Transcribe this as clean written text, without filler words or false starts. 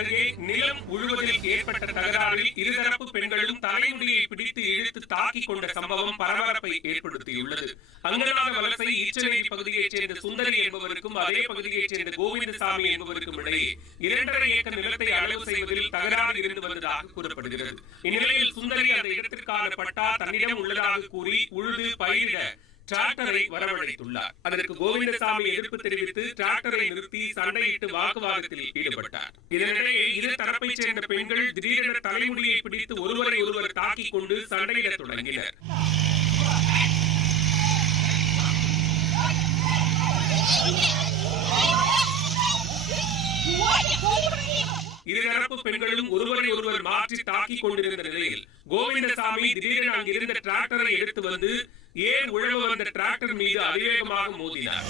அருகே நிலம் உழுவதில் ஏற்பட்ட தகராறில் இருதரப்பு பெண்களும் தலைமுடியை பிடித்து இழுத்து தாக்கிக் கொண்ட சம்பவம் பரபரப்பை ஏற்படுத்தியுள்ளது. அங்கநாத வலசை ஈச்சநேரி பகுதியைச் சேர்ந்த சுந்தரி என்பவருக்கும் அதே பகுதியைச் சேர்ந்த கோவிந்தசாமி என்பவருக்கும் இடையே 2.5 ஏக்கர் நிலத்தை அளவு செய்வதில் தகராறு இருந்து வந்ததாக கூறப்படுகிறது. இந்நிலையில் சுந்தரி அந்த இடத்திற்கான பட்டா தன்னிடம் உள்ளதாக கூறி உழுது பயிரிட டிராக்டரை வரவழைத்துள்ளார். அதற்கு கோவிந்தசாமி எதிர்ப்பு தெரிவித்து டிராக்டரை நிறுத்தி சண்டையிட்டு வாக்குவாதத்தில் ஈடுபட்டார். இதனிடையே இரு தரப்பைச் சேர்ந்த பெண்கள் திடீரென தலைமுடியை பிடித்து ஒருவரை ஒருவர் தாக்கிக் கொண்டு சண்டையிட தொடங்கினர். இருதரப்பு பெண்களும் ஒருவரை ஒருவர் மாற்றி தாக்கிக் கொண்டிருந்த நிலையில் கோவிந்தசாமி திடீரென அங்கிருந்த டிராக்டரை எடுத்து வந்து ஏன் உழவு வந்த டிராக்டர் மீது அதிவேகமாக மோதினார்.